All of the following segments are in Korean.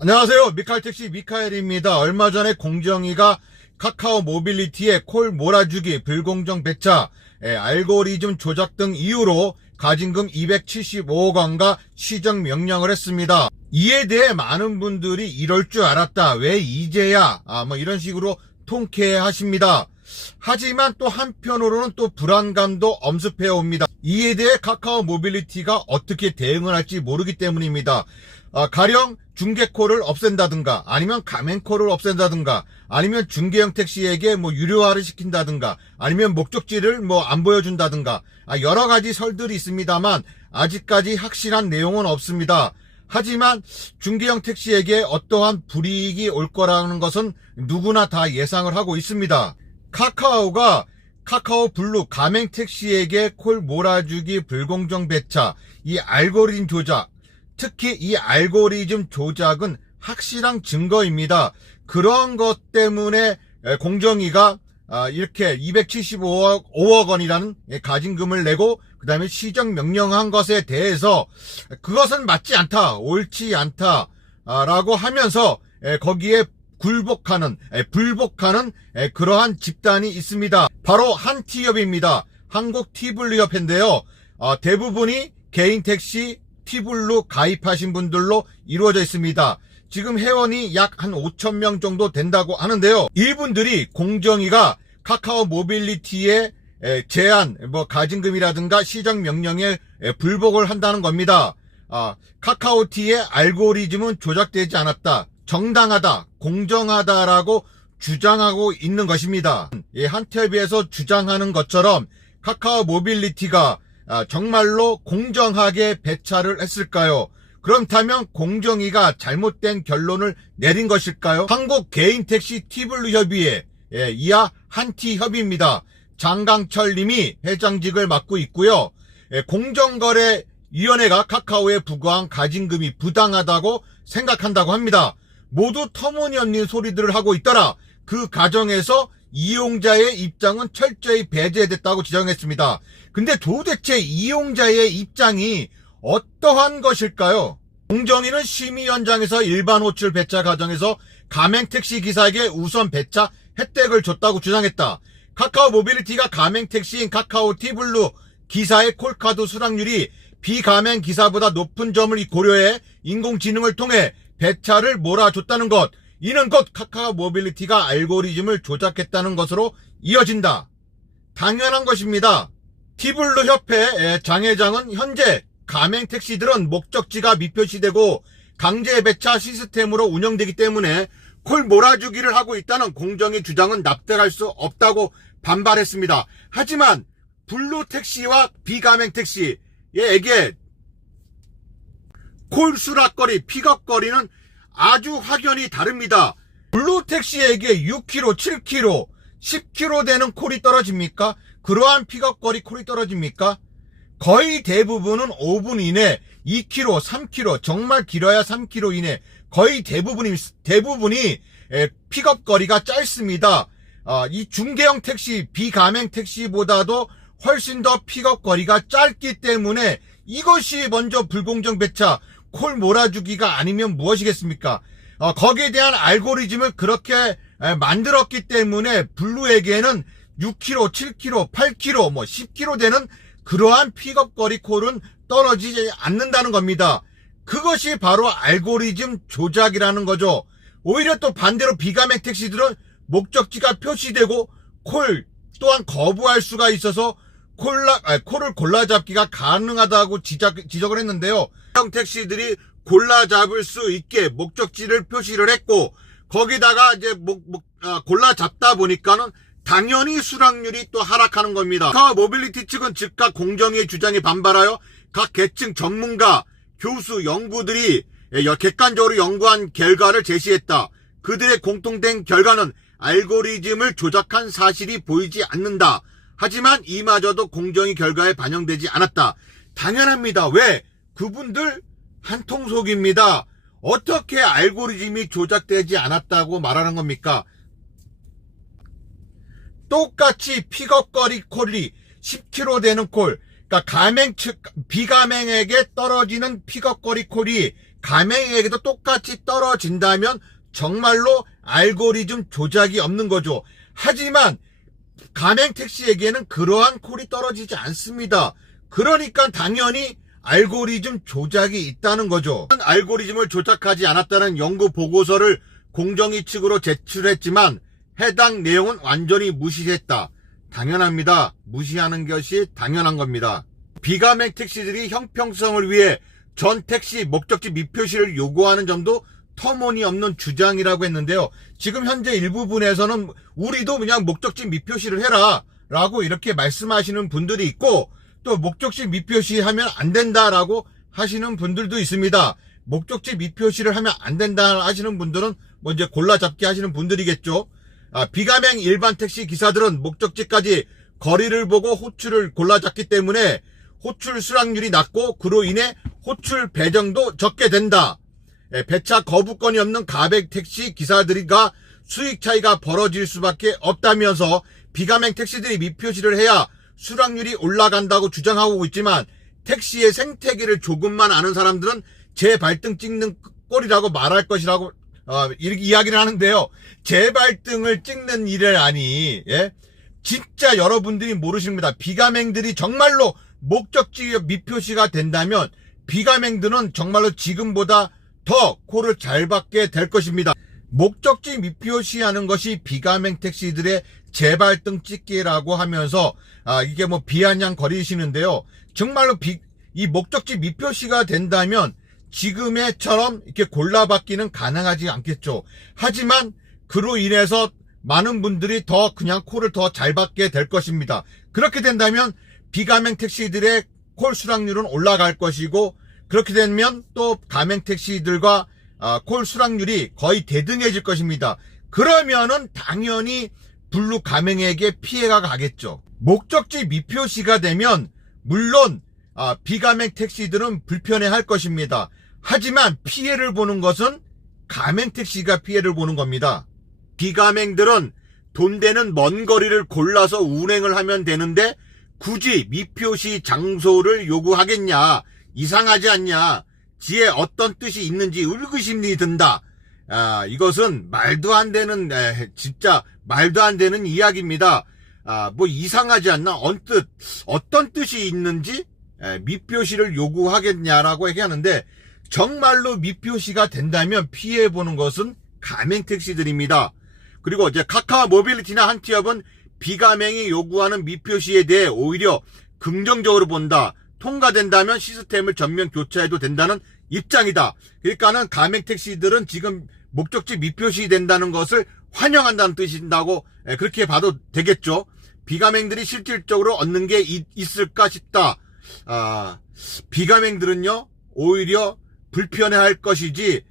안녕하세요. 미카엘택시 미카엘입니다. 얼마 전에 공정위가 카카오 모빌리티의 콜 몰아주기, 불공정 배차, 알고리즘 조작 등 이유로 가징금 275억 원과 시정 명령을 했습니다. 이에 대해 많은 분들이 이럴 줄 알았다. 왜 이제야? 이런 식으로 통쾌해하십니다. 하지만 또 한편으로는 또 불안감도 엄습해 옵니다. 이에 대해 카카오 모빌리티가 어떻게 대응을 할지 모르기 때문입니다. 가령 중개콜을 없앤다든가, 아니면 가맹콜을 없앤다든가, 아니면 중개형 택시에게 유료화를 시킨다든가, 아니면 목적지를 안 보여준다든가, 여러 가지 설들이 있습니다만 아직까지 확실한 내용은 없습니다. 하지만 중개형 택시에게 어떠한 불이익이 올 거라는 것은 누구나 다 예상을 하고 있습니다. 카카오가 카카오 블루 가맹 택시에게 콜 몰아주기, 불공정 배차, 이 알고리즘 조작, 특히 이 알고리즘 조작은 확실한 증거입니다. 그런 것 때문에 공정위가 이렇게 275억 원이라는 가징금을 내고 그 다음에 시정 명령한 것에 대해서 그것은 맞지 않다, 옳지 않다 라고 하면서 거기에 불복하는 그러한 집단이 있습니다. 바로 한티협입니다. 한국 티블루협회인데요. 대부분이 개인 택시 티블루 가입하신 분들로 이루어져 있습니다. 지금 회원이 약 한 5,000명 정도 된다고 하는데요. 이분들이 공정위가 카카오 모빌리티의 제한, 가징금이라든가 시정 명령에 불복을 한다는 겁니다. 카카오티의 알고리즘은 조작되지 않았다, 정당하다, 공정하다라고 주장하고 있는 것입니다. 한티협에서 주장하는 것처럼 카카오 모빌리티가 정말로 공정하게 배차를 했을까요? 그렇다면 공정위가 잘못된 결론을 내린 것일까요? 한국 개인택시 티블루협의회, 이하 한티협입니다. 장강철 님이 회장직을 맡고 있고요. 공정거래위원회가 카카오에 부과한 가징금이 부당하다고 생각한다고 합니다. 모두 터무니없는 소리들을 하고 있더라. 그 과정에서 이용자의 입장은 철저히 배제됐다고 지적했습니다. 근데 도대체 이용자의 입장이 어떠한 것일까요? 공정위는 심의 현장에서 일반 호출 배차 과정에서 가맹택시 기사에게 우선 배차 혜택을 줬다고 주장했다. 카카오 모빌리티가 가맹택시인 카카오 티블루 기사의 콜카드 수락률이 비가맹 기사보다 높은 점을 고려해 인공지능을 통해 배차를 몰아줬다는 것, 이는 곧 카카오 모빌리티가 알고리즘을 조작했다는 것으로 이어진다. 당연한 것입니다. 티블루 협회 장 회장은 현재 가맹 택시들은 목적지가 미표시되고 강제 배차 시스템으로 운영되기 때문에 콜 몰아주기를 하고 있다는 공정위 주장은 납득할 수 없다고 반발했습니다. 하지만 블루 택시와 비가맹 택시에게 콜 수락거리, 픽업거리는 아주 확연히 다릅니다. 블루 택시에게 6km, 7km, 10km 되는 콜이 떨어집니까? 그러한 픽업거리 콜이 떨어집니까? 거의 대부분은 5분 이내, 2km, 3km, 정말 길어야 3km 이내, 거의 대부분이 픽업거리가 짧습니다. 이 중개형 택시, 비가맹 택시보다도 훨씬 더 픽업거리가 짧기 때문에 이것이 먼저 불공정 배차, 콜 몰아주기가 아니면 무엇이겠습니까? 거기에 대한 알고리즘을 그렇게 만들었기 때문에 블루에게는 6km, 7km, 8km, 10km 되는 그러한 픽업거리 콜은 떨어지지 않는다는 겁니다. 그것이 바로 알고리즘 조작이라는 거죠. 오히려 또 반대로 비가맹 택시들은 목적지가 표시되고 콜 또한 거부할 수가 있어서 콜을 골라잡기가 가능하다고 지적을 했는데요. 택시들이 골라잡을 수 있게 목적지를 표시를 했고, 거기다가 이제 골라잡다 보니까는 당연히 수락률이 또 하락하는 겁니다. 카카오 모빌리티 측은 즉각 공정위의 주장에 반발하여 각 계층 전문가, 교수, 연구들이 객관적으로 연구한 결과를 제시했다. 그들의 공통된 결과는 알고리즘을 조작한 사실이 보이지 않는다. 하지만 이마저도 공정위 결과에 반영되지 않았다. 당연합니다. 왜? 그분들 한통속입니다. 어떻게 알고리즘이 조작되지 않았다고 말하는 겁니까? 똑같이 픽업거리 콜이 10km 되는 콜, 그러니까 비가맹에게 떨어지는 픽업거리 콜이 가맹에게도 똑같이 떨어진다면 정말로 알고리즘 조작이 없는 거죠. 하지만 가맹 택시에게는 그러한 콜이 떨어지지 않습니다. 그러니까 당연히 알고리즘 조작이 있다는 거죠. 알고리즘을 조작하지 않았다는 연구 보고서를 공정위 측으로 제출했지만 해당 내용은 완전히 무시했다. 당연합니다. 무시하는 것이 당연한 겁니다. 비가맹 택시들이 형평성을 위해 전 택시 목적지 미표시를 요구하는 점도 터무니없는 주장이라고 했는데요. 지금 현재 일부분에서는 우리도 그냥 목적지 미표시를 해라 라고 이렇게 말씀하시는 분들이 있고, 또 목적지 미표시 하면 안 된다라고 하시는 분들도 있습니다. 목적지 미표시를 하면 안 된다 하시는 분들은 뭐 이제 골라잡기 하시는 분들이겠죠. 비가맹 일반 택시 기사들은 목적지까지 거리를 보고 호출을 골라잡기 때문에 호출 수락률이 낮고 그로 인해 호출 배정도 적게 된다. 배차 거부권이 없는 가맹 택시 기사들과 수익 차이가 벌어질 수밖에 없다면서 비가맹 택시들이 미표시를 해야 수락률이 올라간다고 주장하고 있지만, 택시의 생태계를 조금만 아는 사람들은 제 발등 찍는 꼴이라고 말할 것이라고 이렇게 이야기를 하는데요. 제 발등을 찍는 일을 아니, 예? 진짜 여러분들이 모르십니다. 비가맹들이 정말로 목적지 미표시가 된다면 비가맹들은 정말로 지금보다 더 콜을 잘 받게 될 것입니다. 목적지 미표시하는 것이 비가맹 택시들의 재발등 찍기라고 하면서 이게 뭐 비아냥거리시는데요. 정말로 이 목적지 미표시가 된다면 지금의처럼 이렇게 골라받기는 가능하지 않겠죠. 하지만 그로 인해서 많은 분들이 더 그냥 콜을 더 잘 받게 될 것입니다. 그렇게 된다면 비가맹 택시들의 콜 수락률은 올라갈 것이고, 그렇게 되면 또 가맹 택시들과 콜 수락률이 거의 대등해질 것입니다. 그러면은 당연히 블루 가맹에게 피해가 가겠죠. 목적지 미표시가 되면 물론 비가맹 택시들은 불편해할 것입니다. 하지만 피해를 보는 것은 가맹 택시가 피해를 보는 겁니다. 비가맹들은 돈 되는 먼 거리를 골라서 운행을 하면 되는데 굳이 미표시 장소를 요구하겠냐, 이상하지 않냐, 지에 어떤 뜻이 있는지 의구심이 든다. 이것은 말도 안 되는, 진짜 말도 안 되는 이야기입니다. 뭐 이상하지 않나? 언뜻 어떤 뜻이 있는지 미표시를 요구하겠냐라고 얘기하는데, 정말로 미표시가 된다면 피해보는 것은 가맹 택시들입니다. 그리고 이제 카카오 모빌리티나 한티업은 비가맹이 요구하는 미표시에 대해 오히려 긍정적으로 본다. 통과된다면 시스템을 전면 교체해도 된다는 입장이다. 그러니까는 가맹 택시들은 지금 목적지 미표시 된다는 것을 환영한다는 뜻인다고 그렇게 봐도 되겠죠. 비가맹들이 실질적으로 얻는 게 있을까 싶다. 비가맹들은요 오히려 불편해할 것이지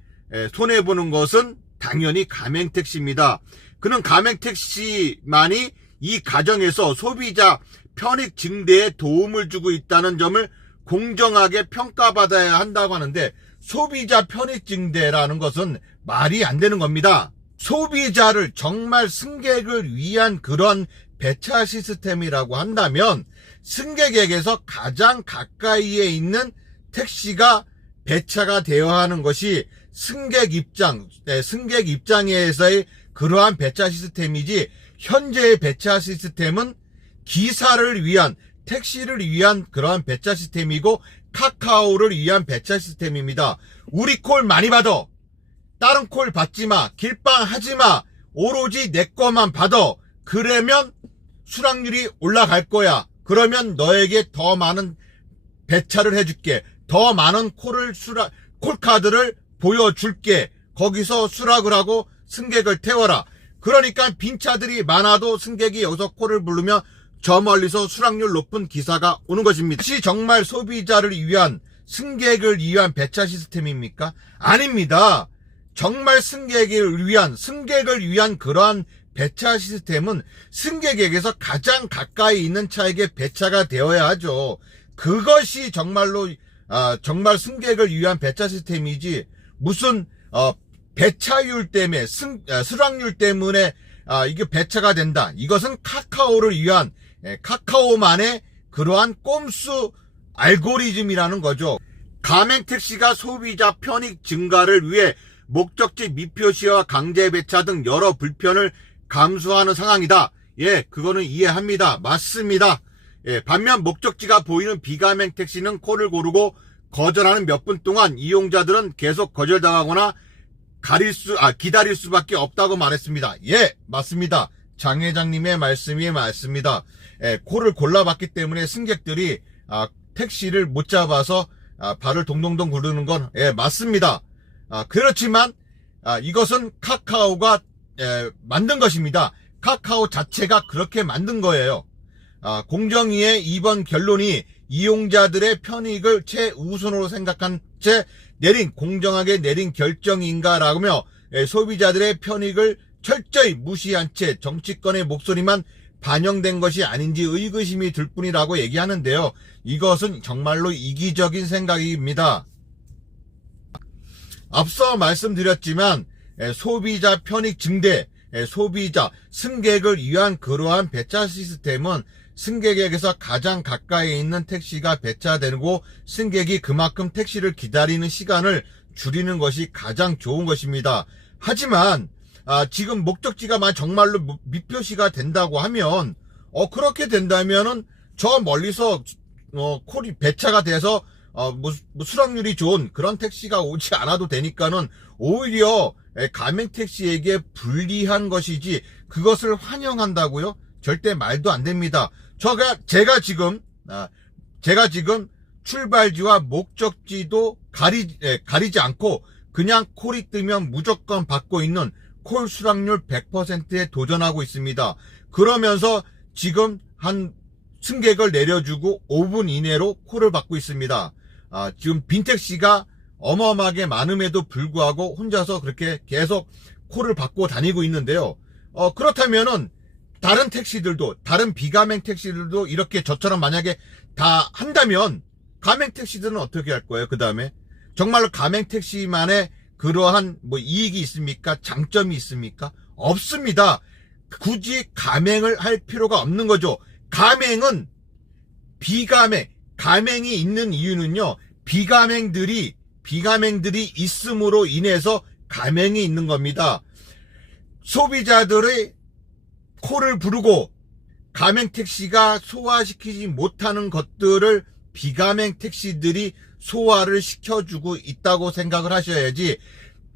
손해보는 것은 당연히 가맹 택시입니다. 그는 가맹 택시만이 이 과정에서 소비자 편익 증대에 도움을 주고 있다는 점을 공정하게 평가받아야 한다고 하는데, 소비자 편익 증대라는 것은 말이 안 되는 겁니다. 소비자를 정말 승객을 위한 그런 배차 시스템이라고 한다면 승객에게서 가장 가까이에 있는 택시가 배차가 되어야 하는 것이 승객 입장에서의 그러한 배차 시스템이지, 현재의 배차 시스템은 기사를 위한, 택시를 위한 그러한 배차 시스템이고 카카오를 위한 배차 시스템입니다. 우리 콜 많이 받아, 다른 콜 받지 마, 길빵 하지 마, 오로지 내 거만 받아. 그러면 수락률이 올라갈 거야. 그러면 너에게 더 많은 배차를 해줄게, 더 많은 콜카드를 보여줄게, 거기서 수락을 하고 승객을 태워라. 그러니까 빈 차들이 많아도 승객이 여기서 콜을 부르면 저 멀리서 수락률 높은 기사가 오는 것입니다. 이것이 정말 소비자를 위한, 승객을 위한 배차 시스템입니까? 아닙니다. 정말 승객을 위한 그러한 배차 시스템은 승객에게서 가장 가까이 있는 차에게 배차가 되어야 하죠. 그것이 정말로 정말 승객을 위한 배차 시스템이지, 무슨 배차율 때문에 수락률 때문에 이게 배차가 된다, 이것은 카카오를 위한 카카오만의 그러한 꼼수 알고리즘이라는 거죠. 가맹택시가 소비자 편익 증가를 위해 목적지 미표시와 강제 배차 등 여러 불편을 감수하는 상황이다. 예, 그거는 이해합니다. 맞습니다. 예, 반면 목적지가 보이는 비가맹 택시는 콜을 고르고 거절하는 몇 분 동안 이용자들은 계속 거절당하거나 기다릴 수밖에 없다고 말했습니다. 예, 맞습니다. 장 회장님의 말씀이 맞습니다. 예, 콜을 골라봤기 때문에 승객들이 택시를 못 잡아서 발을 동동동 구르는 건 예, 맞습니다. 그렇지만 이것은 카카오가 만든 것입니다. 카카오 자체가 그렇게 만든 거예요. 공정위의 이번 결론이 이용자들의 편익을 최우선으로 생각한 채 공정하게 내린 결정인가라며 소비자들의 편익을 철저히 무시한 채 정치권의 목소리만 반영된 것이 아닌지 의구심이 들 뿐이라고 얘기하는데요. 이것은 정말로 이기적인 생각입니다. 앞서 말씀드렸지만 소비자 편익 증대, 소비자, 승객을 위한 그러한 배차 시스템은 승객에게서 가장 가까이 있는 택시가 배차되고 승객이 그만큼 택시를 기다리는 시간을 줄이는 것이 가장 좋은 것입니다. 하지만 지금 목적지가 정말로 미표시가 된다고 하면 그렇게 된다면은 저 멀리서 콜이 배차가 돼서 수락률이 좋은 그런 택시가 오지 않아도 되니까는 오히려 가맹택시에게 불리한 것이지 그것을 환영한다고요? 절대 말도 안 됩니다. 제가 지금 출발지와 목적지도 가리지 않고 그냥 콜이 뜨면 무조건 받고 있는 콜 수락률 100%에 도전하고 있습니다. 그러면서 지금 한 승객을 내려주고 5분 이내로 콜을 받고 있습니다. 지금 빈택시가 어마어마하게 많음에도 불구하고 혼자서 그렇게 계속 콜을 받고 다니고 있는데요. 그렇다면은 다른 택시들도, 다른 비가맹 택시들도 이렇게 저처럼 만약에 다 한다면 가맹 택시들은 어떻게 할 거예요? 그 다음에 정말로 가맹 택시만의 그러한 이익이 있습니까? 장점이 있습니까? 없습니다. 굳이 가맹을 할 필요가 없는 거죠. 가맹은 가맹이 있는 이유는요, 비가맹들이 있음으로 인해서 가맹이 있는 겁니다. 소비자들의 콜을 부르고 가맹 택시가 소화시키지 못하는 것들을 비가맹 택시들이 소화를 시켜주고 있다고 생각을 하셔야지,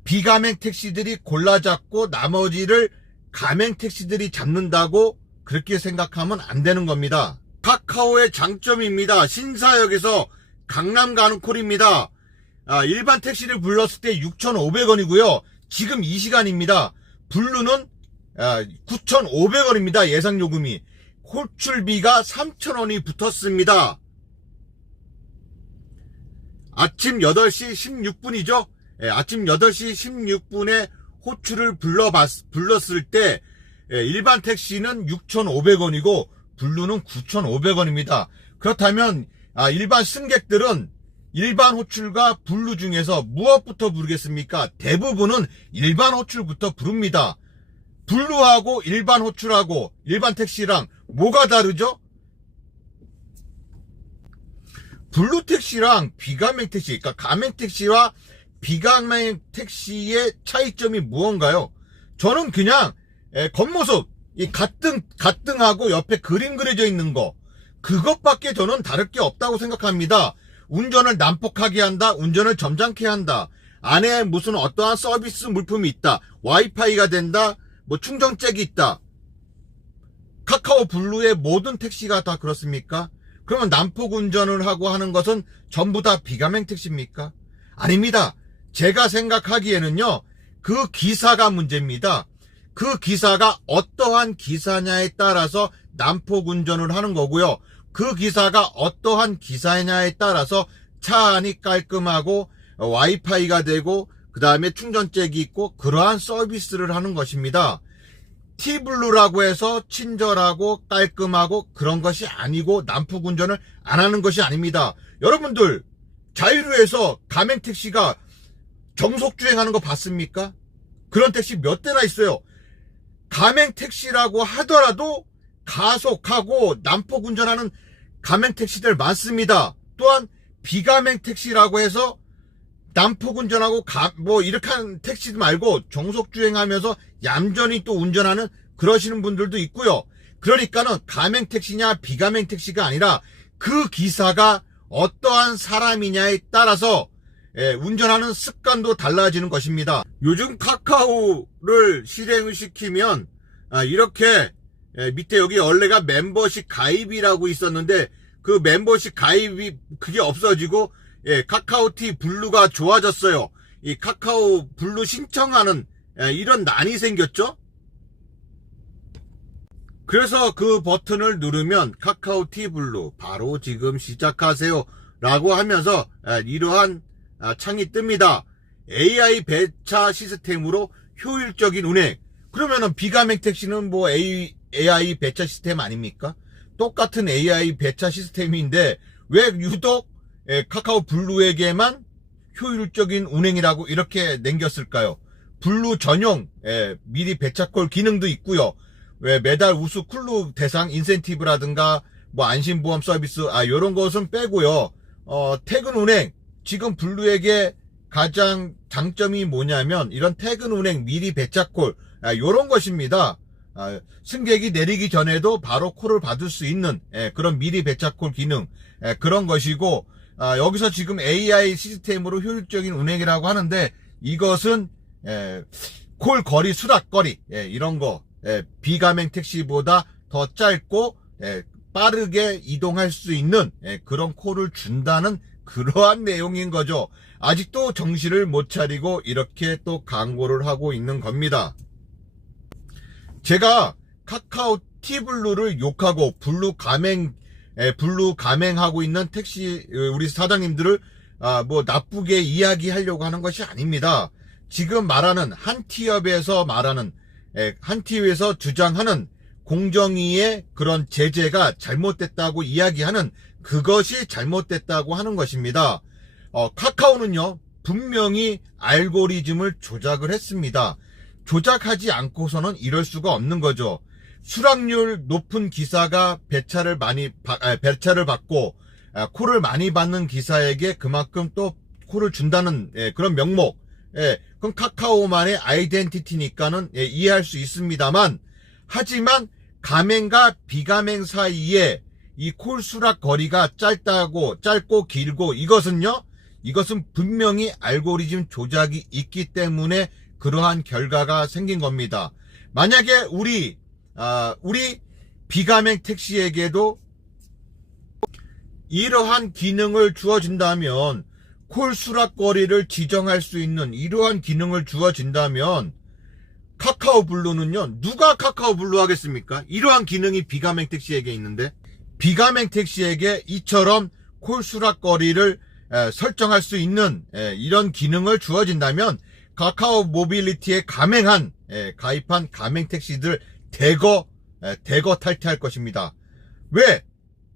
비가맹 택시들이 골라잡고 나머지를 가맹 택시들이 잡는다고 그렇게 생각하면 안 되는 겁니다. 카카오의 장점입니다. 신사역에서 강남 가는 콜입니다. 일반 택시를 불렀을 때 6,500원이고요. 지금 이 시간입니다. 블루는 9,500원입니다. 예상 요금이. 호출비가 3,000원이 붙었습니다. 아침 8시 16분이죠. 아침 8시 16분에 호출을 불렀을 때 일반 택시는 6,500원이고 블루는 9,500원입니다. 그렇다면 일반 승객들은 일반 호출과 블루 중에서 무엇부터 부르겠습니까? 대부분은 일반 호출부터 부릅니다. 블루하고 일반 호출하고 일반 택시랑 뭐가 다르죠? 블루 택시랑 비가맹 택시, 그러니까 가맹 택시와 비가맹 택시의 차이점이 무언가요? 저는 그냥 겉모습, 이 가등하고 옆에 그림 그려져 있는 거, 그것밖에 저는 다를 게 없다고 생각합니다. 운전을 난폭하게 한다, 운전을 점잖게 한다, 안에 무슨 어떠한 서비스 물품이 있다, 와이파이가 된다, 충전잭이 있다. 카카오 블루의 모든 택시가 다 그렇습니까? 그러면 난폭 운전을 하고 하는 것은 전부 다 비가맹 택시입니까? 아닙니다. 제가 생각하기에는요, 그 기사가 문제입니다. 그 기사가 어떠한 기사냐에 따라서 난폭 운전을 하는 거고요. 그 기사가 어떠한 기사냐에 따라서 차 안이 깔끔하고 와이파이가 되고 그 다음에 충전잭이 있고 그러한 서비스를 하는 것입니다. T블루라고 해서 친절하고 깔끔하고 그런 것이 아니고 난폭 운전을 안 하는 것이 아닙니다. 여러분들 자유로에서 가맹택시가 정속주행하는 거 봤습니까? 그런 택시 몇 대나 있어요. 가맹택시라고 하더라도 가속하고 난폭 운전하는 가맹택시들 많습니다. 또한 비가맹 택시라고 해서 난폭 운전하고 뭐 이렇게 하는 택시 말고 정속주행하면서 얌전히 또 운전하는 그러시는 분들도 있고요. 그러니까는 가맹 택시냐 비가맹 택시가 아니라 그 기사가 어떠한 사람이냐에 따라서 운전하는 습관도 달라지는 것입니다. 요즘 카카오를 실행을 시키면 이렇게 밑에 여기 원래가 멤버십 가입이라고 있었는데 그 멤버십 가입이 그게 없어지고 카카오티 블루가 좋아졌어요. 이 카카오 블루 신청하는 이런 난이 생겼죠. 그래서 그 버튼을 누르면 카카오티 블루 바로 지금 시작하세요 라고 하면서 이러한 창이 뜹니다. AI 배차 시스템으로 효율적인 운행. 그러면은 비가맹 택시는 뭐 AI 배차 시스템 아닙니까? 똑같은 AI 배차 시스템인데 왜 유독 카카오 블루에게만 효율적인 운행이라고 이렇게 남겼을까요? 블루 전용 미리 배차콜 기능도 있고요. 왜 매달 우수 쿨루 대상 인센티브라든가 뭐 안심보험 서비스 요런 것은 빼고요. 퇴근 운행 지금 블루에게 가장 장점이 뭐냐면 이런 퇴근 운행 미리 배차콜 요런 것입니다. 승객이 내리기 전에도 바로 콜을 받을 수 있는 그런 미리 배차콜 기능 그런 것이고 여기서 지금 AI 시스템으로 효율적인 운행이라고 하는데 이것은 콜 거리 수락거리 이런 거 비가맹 택시보다 더 짧고 빠르게 이동할 수 있는 그런 콜을 준다는 그러한 내용인 거죠. 아직도 정신을 못 차리고 이렇게 또 광고를 하고 있는 겁니다. 제가 카카오 티블루를 욕하고 블루 가맹하고 있는 택시 우리 사장님들을 뭐 나쁘게 이야기하려고 하는 것이 아닙니다. 지금 말하는 한티업에서 말하는 한티업에서 주장하는 공정위의 그런 제재가 잘못됐다고 이야기하는 그것이 잘못됐다고 하는 것입니다. 카카오는요 분명히 알고리즘을 조작을 했습니다. 조작하지 않고서는 이럴 수가 없는 거죠. 수락률 높은 기사가 배차를 받고 콜을 많이 받는 기사에게 그만큼 또 콜을 준다는 그런 명목. 그럼 카카오만의 아이덴티티니까는 이해할 수 있습니다만 하지만 가맹과 비가맹 사이에 이 콜 수락 거리가 짧고 길고 이것은 분명히 알고리즘 조작이 있기 때문에 그러한 결과가 생긴 겁니다. 만약에 우리 비가맹 택시에게도 이러한 기능을 주어진다면 콜 수락 거리를 지정할 수 있는 이러한 기능을 주어진다면 카카오 블루는요 누가 카카오 블루 하겠습니까? 이러한 기능이 비가맹 택시에게 있는데 비가맹 택시에게 이처럼 콜 수락 거리를 설정할 수 있는 이런 기능을 주어진다면 카카오 모빌리티에 가입한 가맹 택시들 대거 탈퇴할 것입니다. 왜?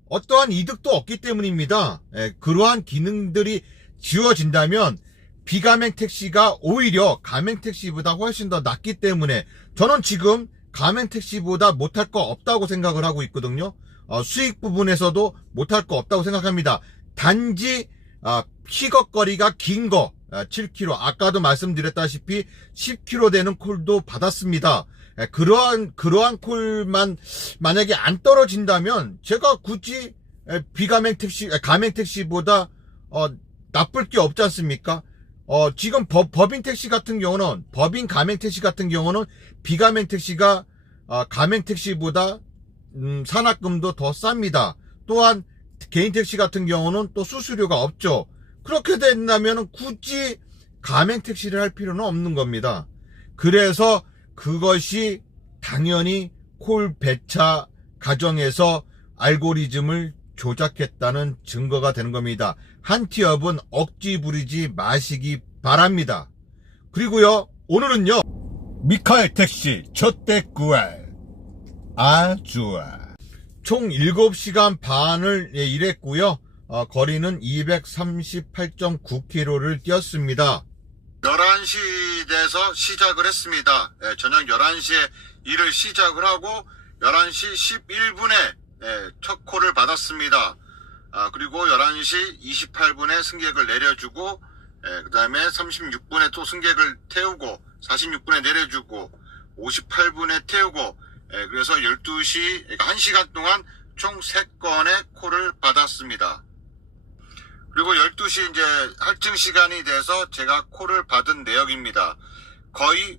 어떠한 이득도 없기 때문입니다. 그러한 기능들이 지워진다면 비가맹 택시가 오히려 가맹 택시보다 훨씬 더 낫기 때문에 저는 지금 가맹 택시보다 못할 거 없다고 생각을 하고 있거든요. 수익 부분에서도 못할 거 없다고 생각합니다. 단지 픽업거리가 긴 거 7km 아까도 말씀드렸다시피 10km 되는 콜도 받았습니다. 그러한 콜만 만약에 안 떨어진다면 제가 굳이 가맹 택시보다 나쁠 게 없지 않습니까? 지금 법인 택시 같은 경우는 법인 가맹 택시 같은 경우는 비가맹 택시가 가맹 택시보다 산악금도 더 쌉니다. 또한 개인 택시 같은 경우는 또 수수료가 없죠. 그렇게 된다면 굳이 가맹 택시를 할 필요는 없는 겁니다. 그래서 그것이 당연히 콜 배차 과정에서 알고리즘을 조작했다는 증거가 되는 겁니다. 한티업은 억지 부리지 마시기 바랍니다. 그리고요 오늘은요 미카엘 택시 첫대구알 좋아 총 7시간 반을 일했고요. 거리는 238.9km를 뛰었습니다. 11시 돼서 시작을 했습니다. 저녁 11시에 일을 시작을 하고 11시 11분에 첫 콜을 받았습니다. 그리고 11시 28분에 승객을 내려주고, 그 다음에 36분에 또 승객을 태우고, 46분에 내려주고, 58분에 태우고, 그래서 12시, 그러니까 1시간 동안 총 3건의 콜을 받았습니다. 그리고 12시 이제 할증 시간이 돼서 제가 콜을 받은 내역입니다. 거의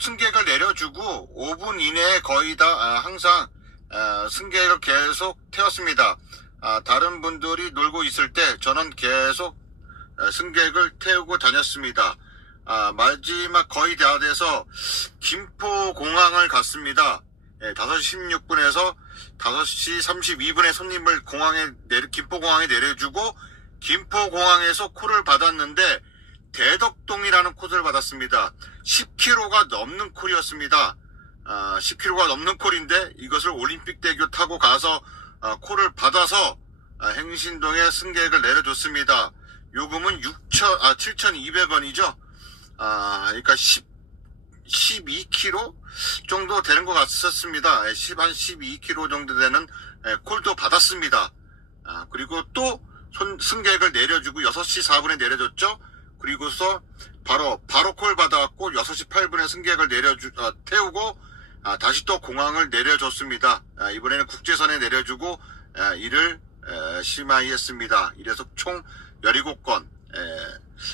승객을 내려주고 5분 이내에 거의 다 항상 승객을 계속 태웠습니다. 다른 분들이 놀고 있을 때 저는 계속 승객을 태우고 다녔습니다. 마지막 거의 다 돼서 김포공항을 갔습니다. 5시 16분에서 5시 32분에 손님을 김포공항에 내려주고 김포공항에서 콜을 받았는데 대덕동이라는 콜을 받았습니다. 10km가 넘는 콜이었습니다. 10km가 넘는 콜인데 이것을 올림픽대교 타고 가서 콜을 받아서 행신동에 승객을 내려줬습니다. 요금은 7,200원이죠. 그러니까 12km 정도 되는 것 같았습니다. 한 12km 정도 되는 콜도 받았습니다. 그리고 또 승객을 내려주고 6시 4분에 내려줬죠. 그리고서 바로 콜 받아갖고 6시 8분에 승객을 태우고 다시 또 공항을 내려줬습니다. 이번에는 국제선에 내려주고 이를 심하이 했습니다. 이래서 총 17건,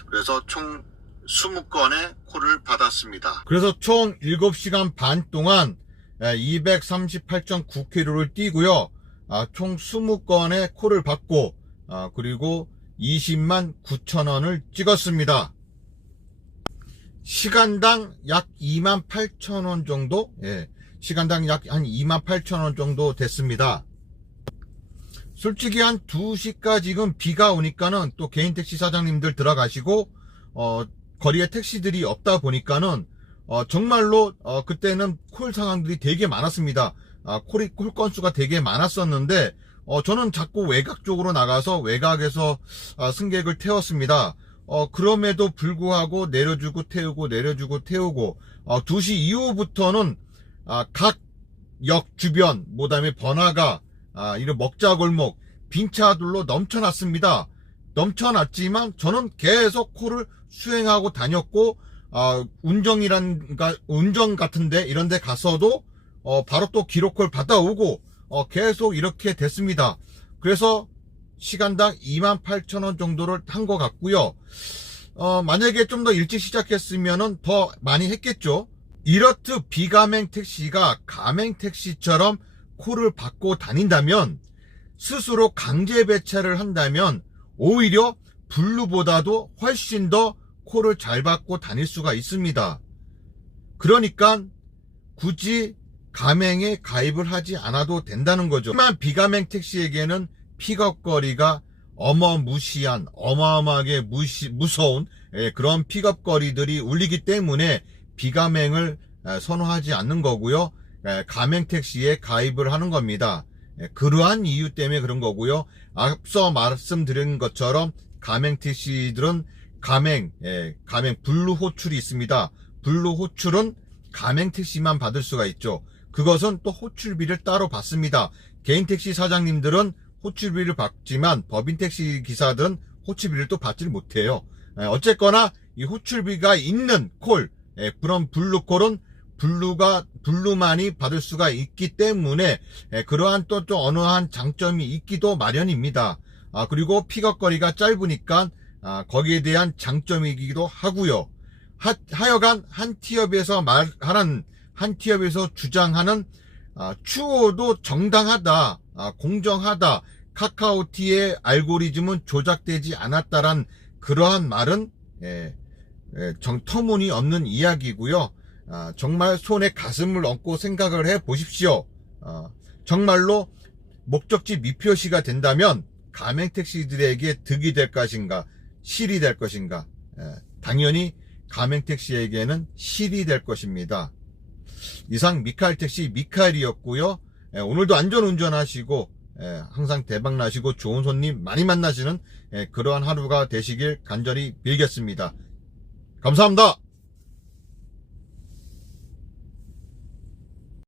그래서 총 20건의 콜을 받았습니다. 그래서 총 7시간 반 동안 238.9km를 뛰고요. 총 20건의 콜을 받고, 그리고 20만 9천원을 찍었습니다. 시간당 약 2만 8천원 정도? 시간당 약 한 2만 8천원 정도 됐습니다. 솔직히 한 2시까지는 비가 오니까는 또 개인 택시 사장님들 들어가시고, 거리에 택시들이 없다 보니까는, 정말로, 그때는 콜 상황들이 되게 많았습니다. 콜 건수가 되게 많았었는데, 저는 자꾸 외곽 쪽으로 나가서 외곽에서 승객을 태웠습니다. 그럼에도 불구하고 내려주고 태우고 2시 이후부터는 각 역 주변, 그다음에 번화가, 이런 먹자골목, 빈차들로 넘쳐났습니다. 넘쳐났지만 저는 계속 콜을 수행하고 다녔고, 운정 같은데 이런 데 가서도 바로 또 기록콜 받아오고 계속 이렇게 됐습니다. 그래서 시간당 28,000원 정도를 한 것 같고요. 만약에 좀 더 일찍 시작했으면은 더 많이 했겠죠. 이렇듯 비가맹 택시가 가맹 택시처럼 콜을 받고 다닌다면, 스스로 강제 배차를 한다면 오히려 블루보다도 훨씬 더 콜을 잘 받고 다닐 수가 있습니다. 그러니까 굳이 가맹에 가입을 하지 않아도 된다는 거죠. 하지만 비가맹 택시에게는 픽업거리가 어마어마하게 무서운 그런 픽업거리들이 울리기 때문에 비가맹을 선호하지 않는 거고요. 가맹 택시에 가입을 하는 겁니다. 그러한 이유 때문에 그런 거고요. 앞서 말씀드린 것처럼 가맹 택시들은 가맹 블루 호출이 있습니다. 블루 호출은 가맹 택시만 받을 수가 있죠. 그것은 또 호출비를 따로 받습니다. 개인 택시 사장님들은 호출비를 받지만 법인 택시 기사들은 호출비를 또 받지를 못해요. 어쨌거나 이 호출비가 있는 콜, 그런 블루콜은 블루만이 받을 수가 있기 때문에 그러한 또 어느 한 장점이 있기도 마련입니다. 그리고 픽업거리가 짧으니까 거기에 대한 장점이기도 하고요. 하여간 한 티업에서 주장하는 추호도 정당하다, 공정하다, 카카오티의 알고리즘은 조작되지 않았다란 그러한 말은 터무니없는 이야기고요. 정말 손에 가슴을 얹고 생각을 해 보십시오. 정말로 목적지 미표시가 된다면 가맹택시들에게 득이 될 것인가, 실이 될 것인가? 당연히 가맹택시에게는 실이 될 것입니다. 이상 미카엘택시 미카엘이었고요. 오늘도 안전운전 하시고 항상 대박나시고 좋은 손님 많이 만나시는 그러한 하루가 되시길 간절히 빌겠습니다. 감사합니다.